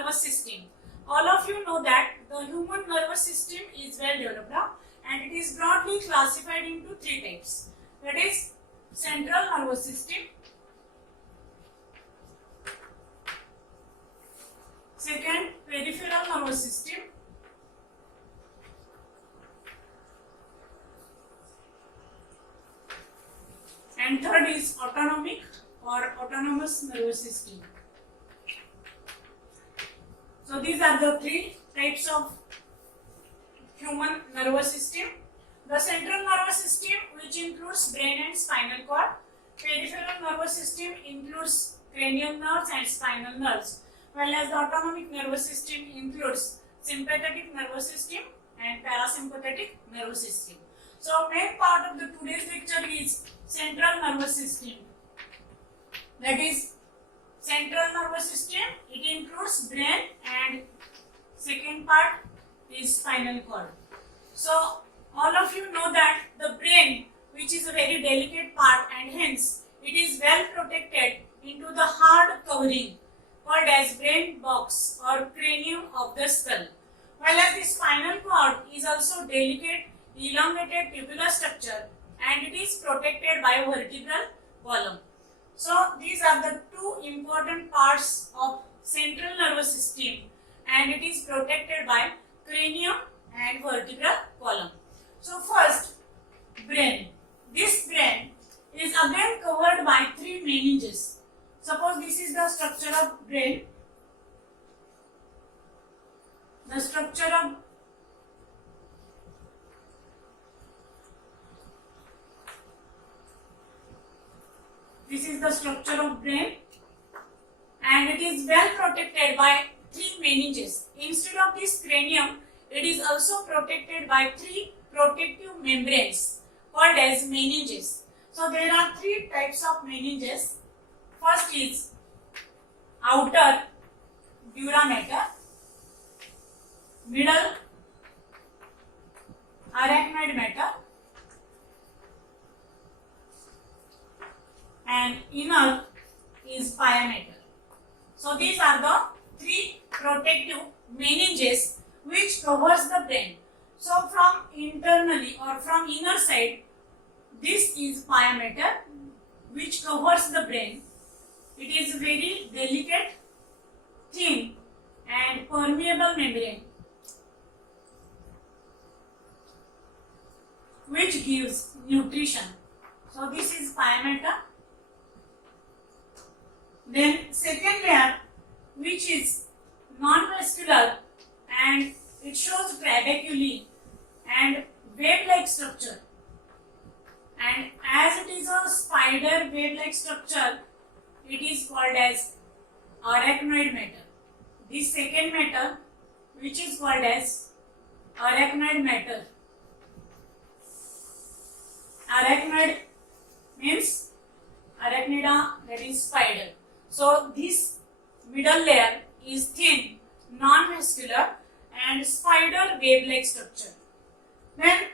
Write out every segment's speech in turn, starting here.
nervous system. All of you know that the human nervous system is well developed and it is broadly classified into three types. That is central nervous system, second peripheral nervous system, and third is autonomic or autonomous nervous system. So these are the three types of human nervous system. The central nervous system, which includes brain and spinal cord. Peripheral nervous system includes cranial nerves and spinal nerves, while as the autonomic nervous system includes sympathetic nervous system and parasympathetic nervous system. So main part of the today's lecture is central nervous system. That is central nervous system, it includes brain, and second part is spinal cord. So all of you know that the brain, which is a very delicate part, and hence it is well protected into the hard covering called as brain box or cranium of the skull, while as the spinal cord is also delicate elongated tubular structure and it is protected by a vertebral column. So these are the two important parts of central nervous system and it is protected by cranium and vertebral column. So first, brain. This brain is again covered by three meninges. Suppose this is the structure of brain. The structure of this is the structure of brain and it is well protected by three meninges. Instead of this cranium, it is also protected by three protective membranes called as meninges. So there are three types of meninges. First is outer dura mater, middle arachnoid mater, and inner is pia mater. So these are the three protective meninges which covers the brain. So from internally or from inner side, this is pia mater which covers the brain. It is very delicate, thin and permeable membrane which gives nutrition. So this is pia mater. Then second layer, which is non-vascular and it shows trabeculae and wave-like structure, and as it is a spider wave-like structure, it is called as arachnoid mater. This second mater, which is called as arachnoid mater. Arachnoid means arachnida, that is spider. So this middle layer is thin, non-vascular and spider wave-like structure. Then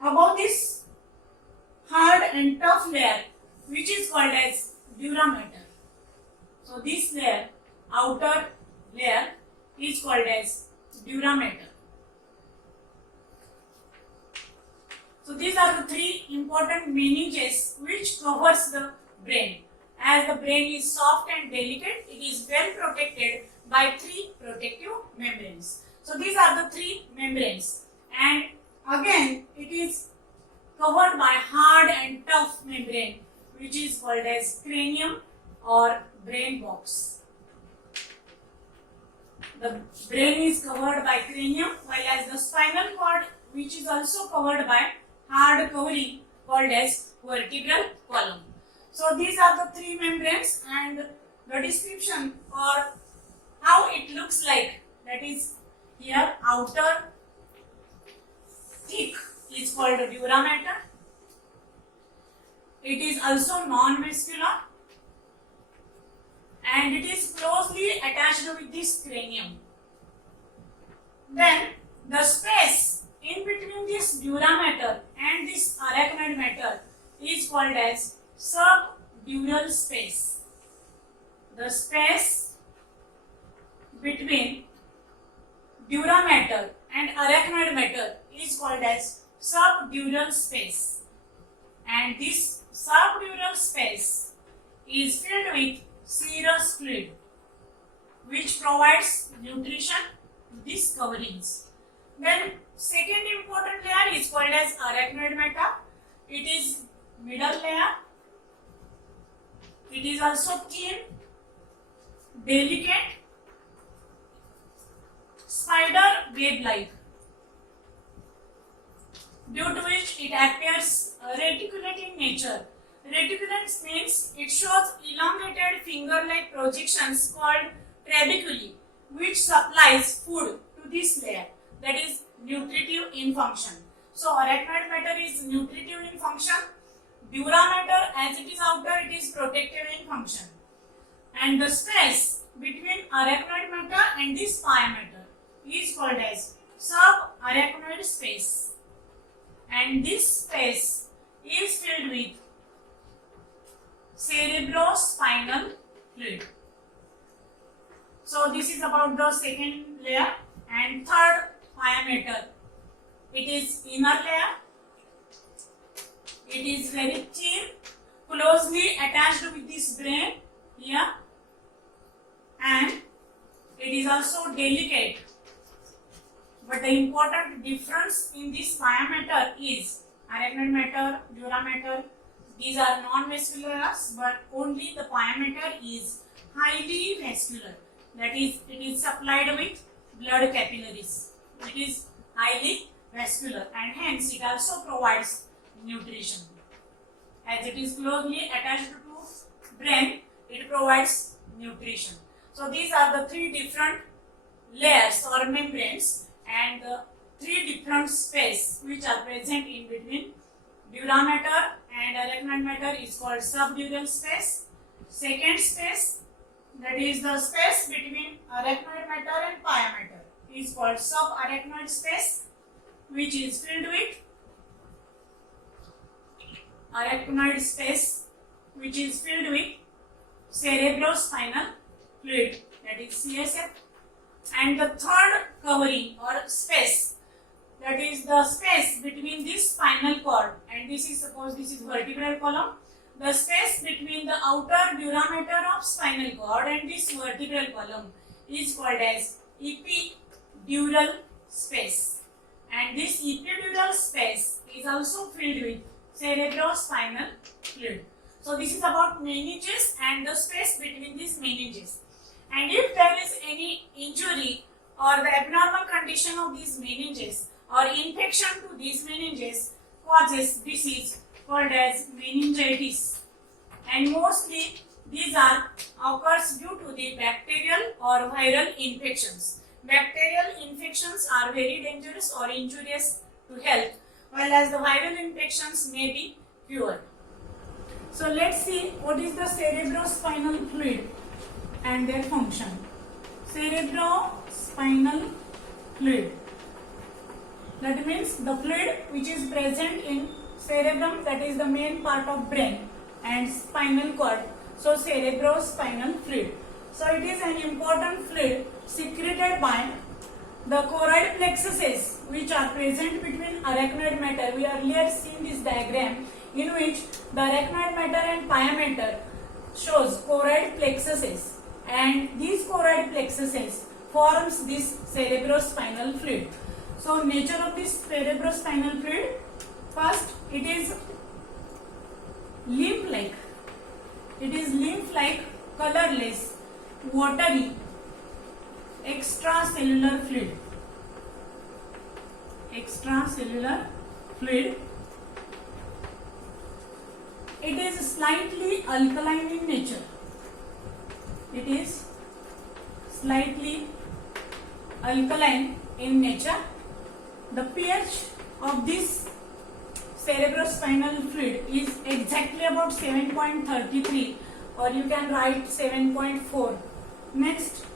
above this hard and tough layer, which is called as dura mater. So this layer, outer layer, is called as dura mater. So these are the three important meninges which covers the brain. As the brain is soft and delicate, it is well protected by three protective membranes. So these are the three membranes, and again it is covered by hard and tough membrane which is called as cranium or brain box. The brain is covered by cranium, while as the spinal cord, which is also covered by hard covering called as vertebral column. So these are the three membranes and the description or how it looks like, that is here outer thick is called dura mater. It is also non-vascular and it is closely attached with this cranium. Then the space in between this dura mater and this arachnoid mater is called as subdural space. The space dura matter and arachnoid matter is called as subdural space, and this subdural space is filled with serous fluid which provides nutrition to these coverings. Then second important layer is called as arachnoid matter. It is middle layer. It is also thin, delicate, spider web-like, due to which it appears reticulate in nature. Reticulate means it shows elongated finger-like projections called trabeculae, which supplies food to this layer, that is nutritive in function. So arachnoid matter is nutritive in function. Dura matter, as it is outer, it is protective in function. And the space between arachnoid matter and this pia matter is called as subarachnoid space. And this space is filled with cerebrospinal fluid. So this is about the second layer. And third, pia matter. It is inner layer. It is very thin, closely attached with this brain here, and it is also delicate. But the important difference in this pia matter is arachnoid matter, dura matter, these are non-vasculars, but only the pia matter is highly vascular. That is, it is supplied with blood capillaries. It is highly vascular, and hence it also provides nutrition. As it is closely attached to brain, it provides nutrition. So these are the three different layers or membranes and the three different space which are present in between. Dura matter and arachnoid matter is called subdural space. Second space, that is the space between arachnoid matter and pia matter, is called subarachnoid space, which is filled with arachnoid space, which is filled with cerebrospinal fluid, that is CSF. And the third covering or space, that is the space between this spinal cord and this is, suppose this is vertebral column, the space between the outer dura matter of spinal cord and this vertebral column is called as epidural space. And this epidural space is also filled with cerebrospinal fluid. So this is about meninges and the space between these meninges. And if there is any injury or the abnormal condition of these meninges or infection to these meninges causes disease called as meningitis. And mostly these are occurs due to the bacterial or viral infections. Bacterial infections are very dangerous or injurious to health, while as the viral infections may be cured. So let's see what is the cerebrospinal fluid and their function. Cerebrospinal fluid, that means the fluid which is present in cerebrum, that is the main part of brain, and spinal cord, so cerebrospinal fluid. So it is an important fluid secreted by the choroid plexuses which are present between arachnoid matter. We earlier seen this diagram in which the arachnoid matter and pia matter shows choroid plexuses, and these choroid plexuses forms this cerebrospinal fluid. So nature of this cerebrospinal fluid, first it is lymph-like. It is lymph-like, colorless, watery, extracellular fluid. Extracellular fluid. It is slightly alkaline in nature. It is slightly alkaline in nature. The pH of this cerebrospinal fluid is exactly about 7.33, or you can write 7.4. Next,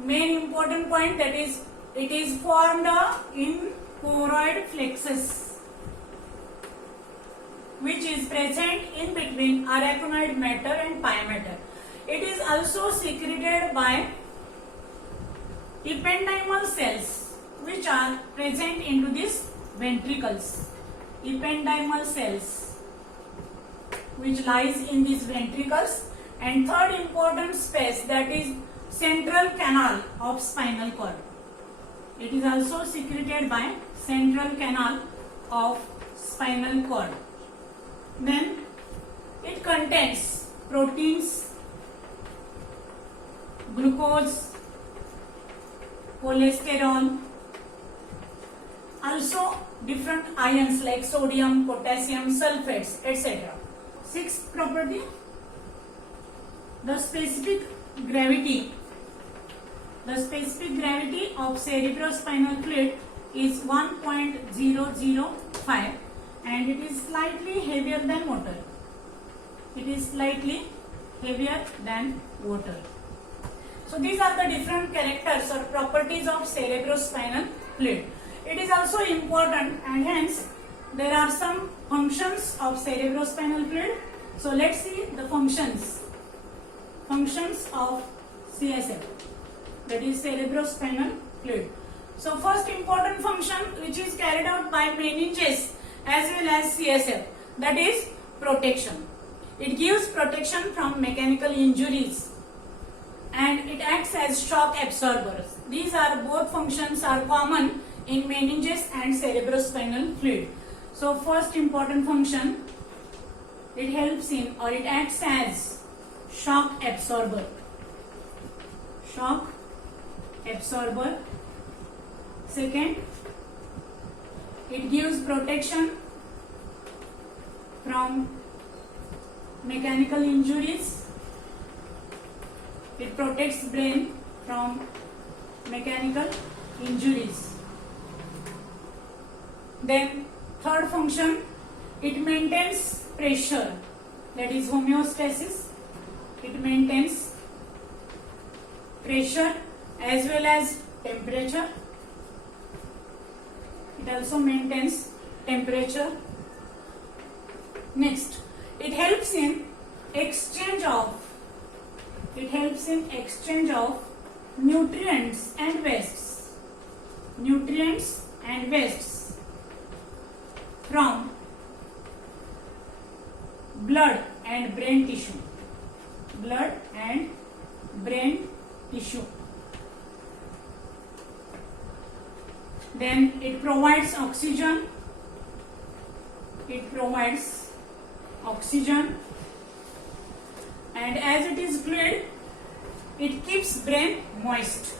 main important point, that is it is formed in choroid plexus, which is present in between arachnoid matter and pia matter. It is also secreted by ependymal cells which are present into these ventricles. Ependymal cells which lies in these ventricles. And third important space, that is central canal of spinal cord. It is also secreted by central canal of spinal cord. Then it contains proteins, glucose, cholesterol, also different ions like sodium, potassium, sulfates, etc. Sixth property, the specific gravity of cerebrospinal fluid is 1.005 and it is slightly heavier than water. It is slightly heavier than water. So these are the different characters or properties of cerebrospinal fluid. It is also important, and hence there are some functions of cerebrospinal fluid. So let's see the functions of CSF, that is cerebrospinal fluid. So first important function which is carried out by meninges as well as CSF, that is protection. It gives protection from mechanical injuries and it acts as shock absorbers. These are both functions are common in meninges and cerebrospinal fluid. So first important function, it helps in or it acts as shock absorber. Shock absorber. Second, it gives protection from mechanical injuries. It protects brain from mechanical injuries. Then third function, it maintains pressure, that is homeostasis. It maintains pressure as well as temperature. It also maintains temperature. Next, it helps in exchange of nutrients and wastes. Nutrients and wastes from blood and brain tissue. Blood and brain tissue. Then it provides oxygen. And as it is fluid, it keeps brain moist.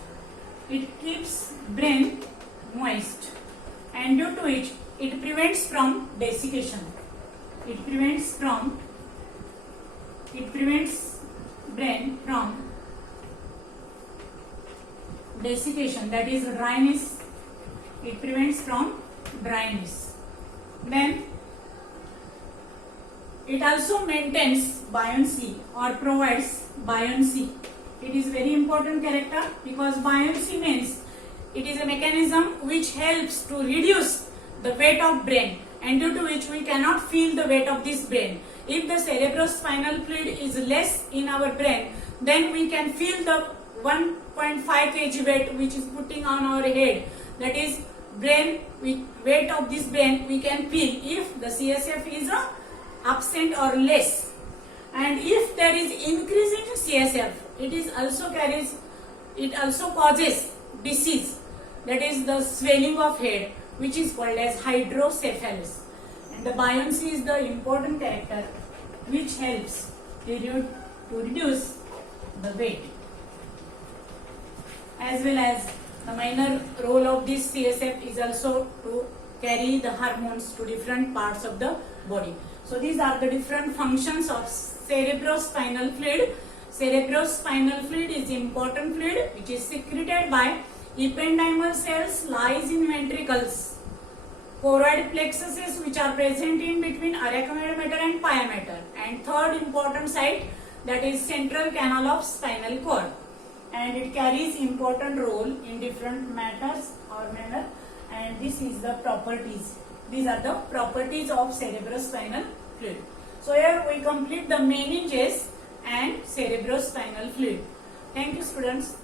And due to which it prevents from desiccation. It prevents brain from desiccation, that is dryness. It prevents from dryness. Then it also maintains buoyancy or provides buoyancy. It is very important character because buoyancy means it is a mechanism which helps to reduce the weight of brain, and due to which we cannot feel the weight of this brain. If the cerebrospinal fluid is less in our brain, then we can feel the 1.5 kg weight which is putting on our head. That is weight of this brain we can feel if the CSF is absent or less. And if there is increasing CSF, it also causes disease, that is the swelling of head, which is called as hydrocephalus. And the buoyancy is the important character which helps to reduce the weight. As well as the minor role of this CSF is also to carry the hormones to different parts of the body. So these are the different functions of cerebrospinal fluid. Cerebrospinal fluid is important fluid which is secreted by ependymal cells, lies in ventricles, choroid plexuses which are present in between arachnoid matter and pia mater, and third important site, that is central canal of spinal cord, and it carries important role in different matters or manner. And this is the properties. These are the properties of cerebrospinal fluid. So here we complete the meninges and cerebrospinal fluid. Thank you, students.